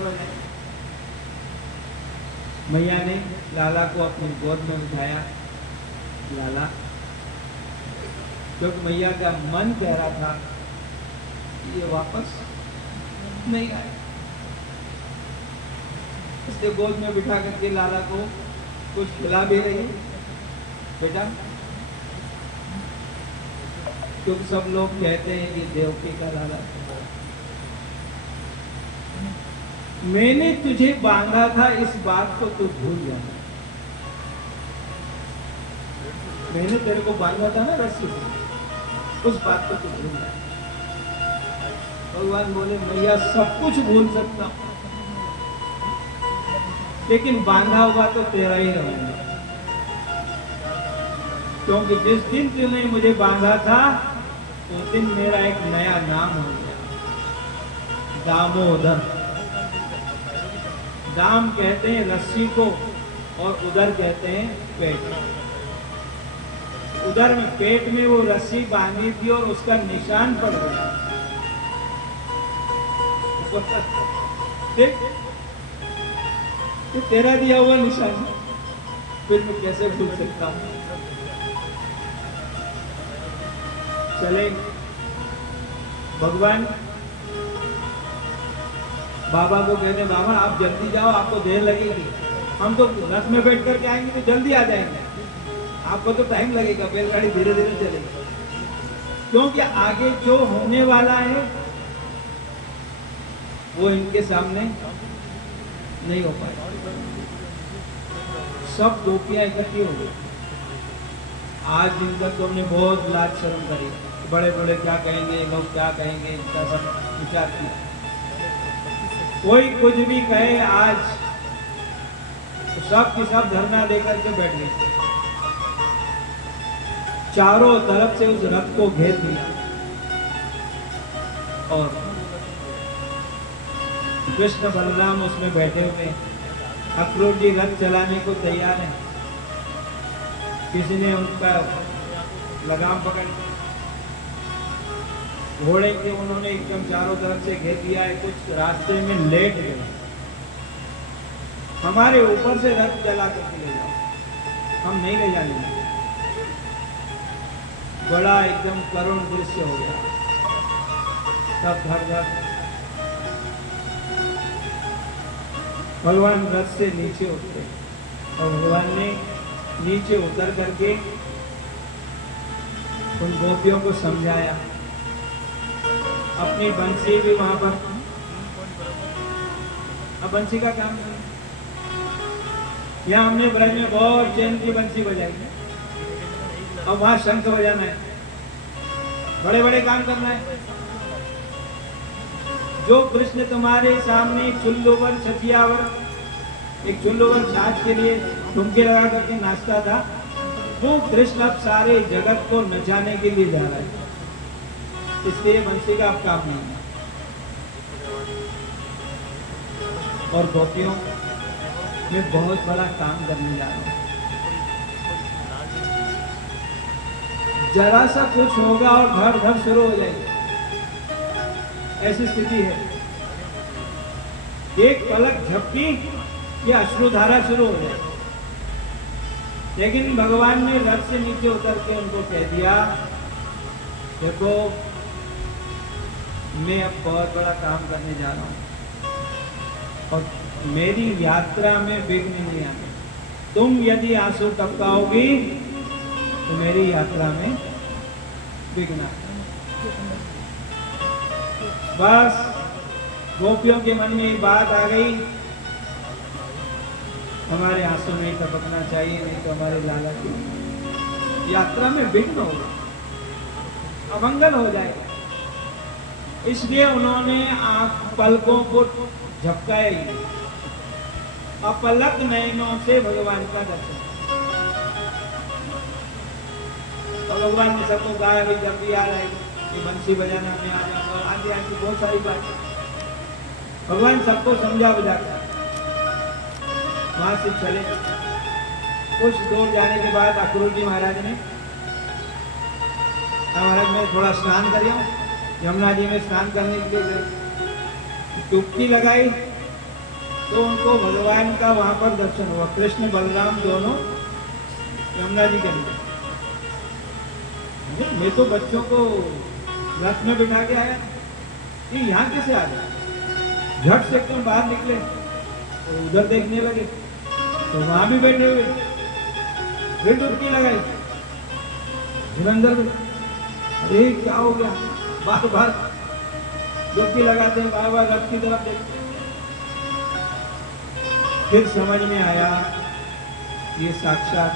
हो जाए। मैया ने लाला को अपनी गोद में उठाया। लाला, क्योंकि मैया का मन कह रहा था कि ये वापस नहीं आए, इसलिए गोद में बिठा करके लाला को कुछ खिला भी रही, बेटा, क्योंकि सब लोग कहते हैं कि देवकी का लाला, मैंने तुझे बांधा था, इस बात को तू भूल जाना। मैंने तेरे को बांधा था ना रस्सी से, उस बात को तू भूल जाना। भगवान बोले, मैया सब कुछ भूल सकता हूं, लेकिन बांधा हुआ तो तेरा ही रहेगा, क्योंकि जिस दिन तूने मुझे बांधा था उस दिन मेरा एक नया नाम हो गया, दामोदर। दाम कहते हैं रस्सी को और उदर कहते हैं पेट। उदर में, पेट में वो रस्सी बांधी थी और उसका निशान पड़ गया। देख, ये तेरा दिया हुआ निशान, फिर मैं कैसे भूल सकता हूं। चले भगवान बाबा को कहते, बाबा आप जल्दी जाओ, आपको देर लगेगी, हम तो रथ में बैठ करके आएंगे तो जल्दी आ जाएंगे, आपको तो टाइम लगेगा, बैलगाड़ी धीरे धीरे चलेगी, क्योंकि आगे जो होने वाला है वो इनके सामने नहीं हो पाएगा। सब गोपियां इकट्ठी हो गई। आज दिन तक तो हमने बहुत लाज शर्म करी, बड़े बड़े क्या कहेंगे, लोग क्या कहेंगे, इसका सब विचार किया। कोई कुछ भी कहे, आज तो सब की सब धरना देकर के बैठ गए, चारों तरफ से उस रथ को घेर दिया और कृष्ण बलराम उसमें बैठे हुए। अक्रूर जी रथ चलाने को तैयार हैं, किसी ने उनका लगाम पकड़, घोड़े के उन्होंने एकदम चारों तरफ से घेर दिया है, कुछ रास्ते में लेट गए, हमारे ऊपर से रथ चला करके ले जाओ, हम नहीं ले जाएंगे। बड़ा एकदम करुण दृश्य हो गया, सब घर घर। भगवान रथ से नीचे उतरे और भगवान ने नीचे उतर करके उन गोपियों को समझाया। अपनी बंसी भी वहां पर, अब बंसी का काम नहीं, यहाँ हमने ब्रज में बहुत चैन की बंसी बजाई, अब वहां शंख बजाना है, बड़े बड़े काम करना है। जो कृष्ण तुम्हारे सामने चुल्लुवर छठियावर, एक चुल्लुवर छाछ के लिए ठुमके लगा करके नाचता था, वो कृष्ण अब सारे जगत को नचाने के लिए जा रहा है, इसलिए बंसी का अब काम नहीं है। और गोपियों में बहुत बड़ा काम करने जा रहा हूं, जरा सा कुछ होगा और धड़ धड़ शुरू हो जाएगी, ऐसी स्थिति है। एक पलक झपकी ये अश्रुधारा शुरू हो जाए। लेकिन भगवान ने रथ से नीचे उतर के उनको कह दिया, देखो मैं अब बहुत बड़ा काम करने जा रहा हूं और मेरी यात्रा में विघ्न नहीं आने, तुम यदि आंसू टपकाओगी तो मेरी यात्रा में विघ्न आए। बस गोपियों के मन में ये बात आ गई, हमारे आंसू नहीं टपकना चाहिए, नहीं तो हमारे लाला की यात्रा में विघ्न होगा, अमंगल हो जाएगा। इसलिए उन्होंने आंख पलकों को झपकाए, अपलक नयनों से भगवान का दर्शन। और भगवान ने सबको कहा, भाई जल्दी आ रहा है कि बंसी बजाना में आ जाऊंगा, आगे आगे बहुत सारी बातें भगवान सबको समझा बुझाकर वहां से चले। कुछ दूर जाने के बाद अक्रूर जी महाराज ने, महाराज मैं थोड़ा स्नान कर, यमुना जी में स्नान करने के लिए डुबकी लगाई तो उनको भगवान का वहां पर दर्शन हुआ। कृष्ण बलराम दोनों यमुना जी के अंदर। मैं तो बच्चों को रथ में बिठा के आया, ये यहाँ कैसे आ गया? झट से एकदम बाहर निकले तो उधर देखने लगे तो वहां भी बैठे हुए, फिर डुबकी लगाई, फिर अंदर में, अरे क्या हो गया? बार बार डुबकी लगाते हैं, बार बार रथ की तरफ देखते हैं। फिर समझ में आया ये साक्षात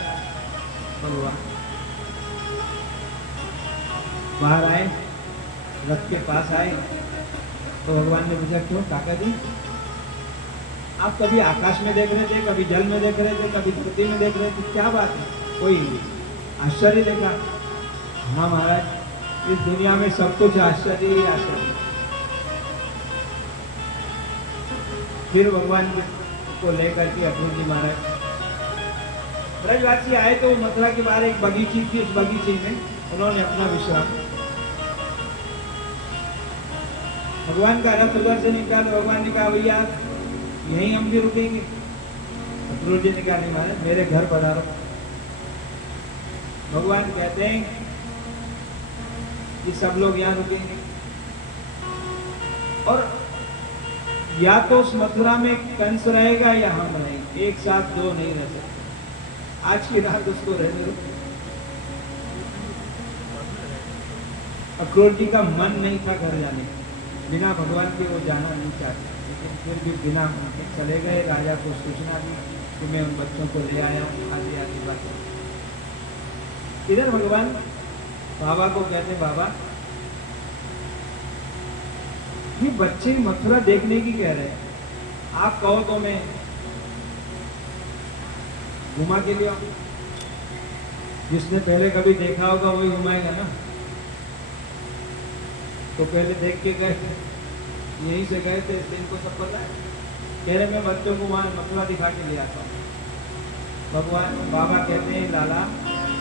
भगवान। बाहर आए, रथ के पास आए तो भगवान ने पूछा, क्यों काका जी, आप कभी आकाश में देख रहे थे, कभी जल में देख रहे थे, कभी पृथ्वी में देख रहे थे, क्या बात है? कोई आश्चर्य देखा? हाँ महाराज, इस दुनिया में सब कुछ आश्चर्य ही आश्चर्य। फिर भगवान को लेकर के अक्रूर जी महाराज ब्रजवासी आए तो मथुरा के बाहर एक बगीची थी, उस बगीचे में उन्होंने अपना विश्राम। भगवान का रथ उधर से निकाले, भगवान ने कहा भैया यहीं हम भी रुकेंगे। अक्रूर जी ने कहा नहीं महाराज, मेरे घर पधारो। भगवान कहते हैं कि सब लोग यहाँ रुकेंगे, और या तो उस मथुरा में कंस रहेगा या हम रहेंगे, एक साथ दो नहीं रह सकते। आज की रात उसको रहने दो। अक्रूर जी का मन नहीं था घर जाने, बिना भगवान के वो जाना नहीं चाहते, लेकिन फिर भी बिना उनके चले गए। राजा को सूचना दी कि मैं उन बच्चों को ले आया हूँ, आदि आदि बात। इधर भगवान बाबा को कहते, बाबा ये बच्चे मथुरा देखने की कह रहे हैं, आप कहो तो मैं घुमा के लिया। जिसने पहले कभी देखा होगा वही घुमाएगा ना। तो पहले देख के गए, यहीं से गए थे, इसलिए इनको सब पता है। कह रहे मैं बच्चों को वहां मथुरा दिखा के ले आता हूँ। भगवान बाबा कहते हैं, लाला